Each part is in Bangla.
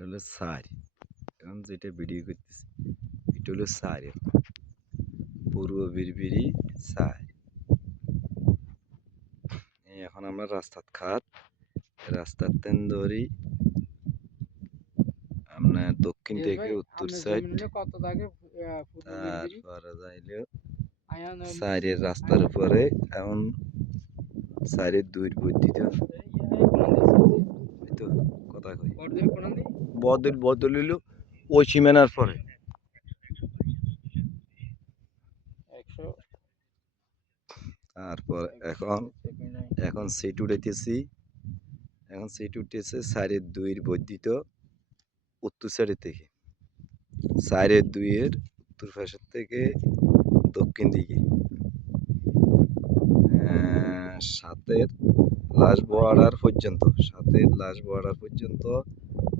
এটা হলো সার। এখন যেটা ভিডিও করতেছি এটা হলো সার, পূর্ব বিরবিরি সার। এখন আমরা রাস্তার খাত, রাস্তার তেন ধরি আপনার দক্ষিণ থেকে উত্তর সাইড, তারপরে যাইলে সাইডের রাস্তার উপরে এখন সাইডের দুই পদ্ধতি কথা কই বদল হইল ওই সীমানার পরে তারপর এখন সিট উঠাইতেছি। এখন সিট উঠতেছে সাইডের দুইয়ের বর্ধিত উত্তর সাইডের থেকে, সাইডের দুইয়ের উত্তর পাশের থেকে দক্ষিণ দিকে সাতের লাস্ট বর্ডার পর্যন্ত, সাতের লাস্ট বর্ডার পর্যন্ত।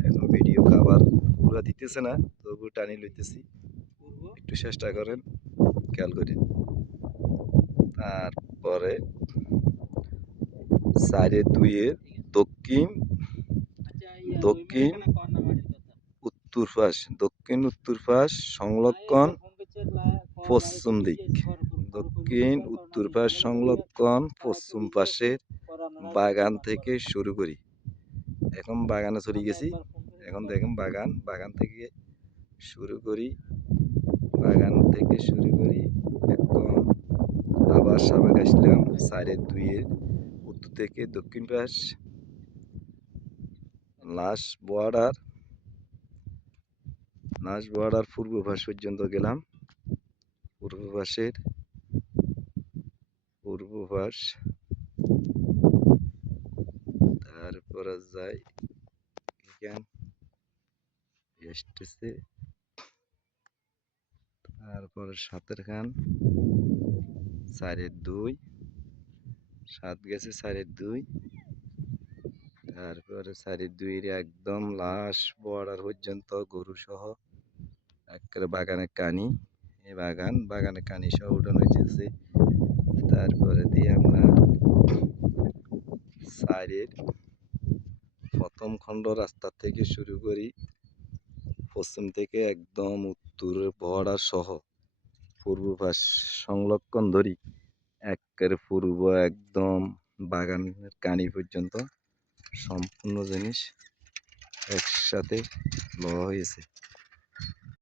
এখন ভিডিও কভার পুরো দিতেছে না, তবু টানি লইতেছি, একটু চেষ্টা করেন, খেয়াল করেন। তারপরে সাইডের দুইয়ের দক্ষিণ দক্ষিণ উত্তর পাশ, দক্ষিণ উত্তর পাশ সংলগ্ন পশ্চিম দিক, দক্ষিণ উত্তর পাশ সংলগ্ন পশ্চিম পাশের বাগান থেকে শুরু করি। এখন বাগানে চলে গেছি। এখন দেখেন বাগান থেকে শুরু করি, বাগান থেকে শুরু করি। এখন আবার সাবাক আসলাম সাইডের দুইয়ের উত্তর থেকে দক্ষিণ পাশ, লাস্ট বর্ডার পূর্ব পাশ পর্যন্ত গেলাম। পূর্ব পাশ, তারপরে যাই এখান এসতেছে, তারপরে সাতের খান সাইডের দুই, সাত গেছে সাইডের দুই, তারপরে সাইডের দুইয়ের একদম লাস্ট বর্ডার পর্যন্ত গরু সহ একেবারে বাগানের কানি, এই বাগানের কানি সহ উঠানো হয়েছে। তারপরে দিয়ে আমরা সাইডের প্রথম খণ্ড রাস্তা থেকে শুরু করি, পশ্চিম থেকে একদম উত্তরের বর্ডার সহ পূর্ব পাশ সংলগ্ন ধরি একেবারে পূর্ব একদম বাগানের কানি পর্যন্ত সম্পূর্ণ জিনিস একসাথে লওয়া হয়েছে।